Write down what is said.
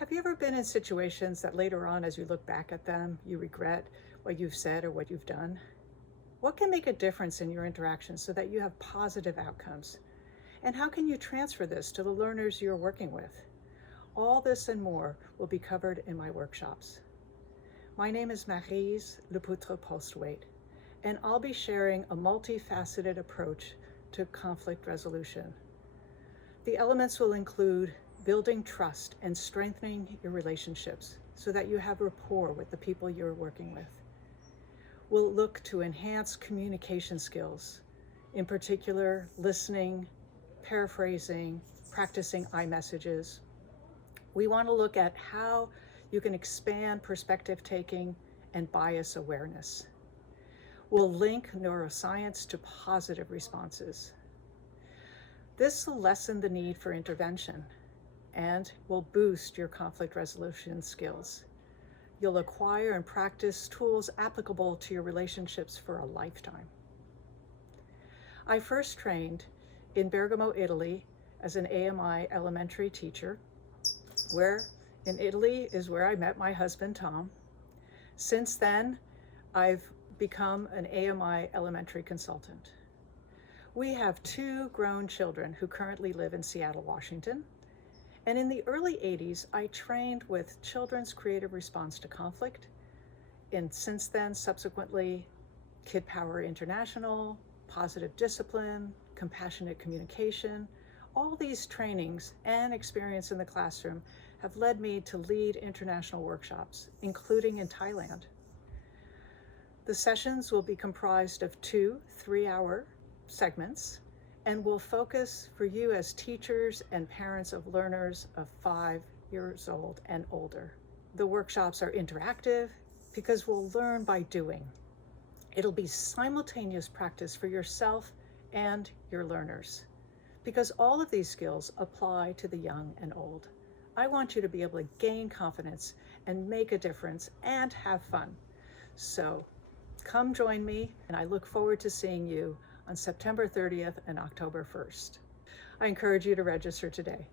Have you ever been in situations that later on, as you look back at them, you regret what you've said or what you've done? What can make a difference in your interactions so that you have positive outcomes? And how can you transfer this to the learners you're working with? All this and more will be covered in my workshops. My name is Maryse Lepoutre-Postlewaite, and I'll be sharing a multifaceted approach to conflict resolution. The elements will include building trust and strengthening your relationships so that you have rapport with the people you're working with. We'll look to enhance communication skills, in particular, listening, paraphrasing, practicing iMessages. We want to look at how you can expand perspective taking and bias awareness. We'll link neuroscience to positive responses. This will lessen the need for intervention and will boost your conflict resolution skills. You'll acquire and practice tools applicable to your relationships for a lifetime. I first trained in Bergamo, Italy as an AMI elementary teacher, where in Italy is where I met my husband, Tom. Since then, I've become an AMI elementary consultant. We have 2 grown children who currently live in Seattle, Washington. And in the early 80s, I trained with children's creative response to conflict. And since then, subsequently, Kid Power International, positive discipline, compassionate communication. All these trainings and experience in the classroom have led me to lead international workshops, including in Thailand. The sessions will be comprised of 2 3-hour segments and will focus for you as teachers and parents of learners of 5 years old and older. The workshops are interactive because we'll learn by doing. It'll be simultaneous practice for yourself and your learners because all of these skills apply to the young and old. I want you to be able to gain confidence and make a difference and have fun. So come join me, and I look forward to seeing you on September 30th and October 1st. I encourage you to register today.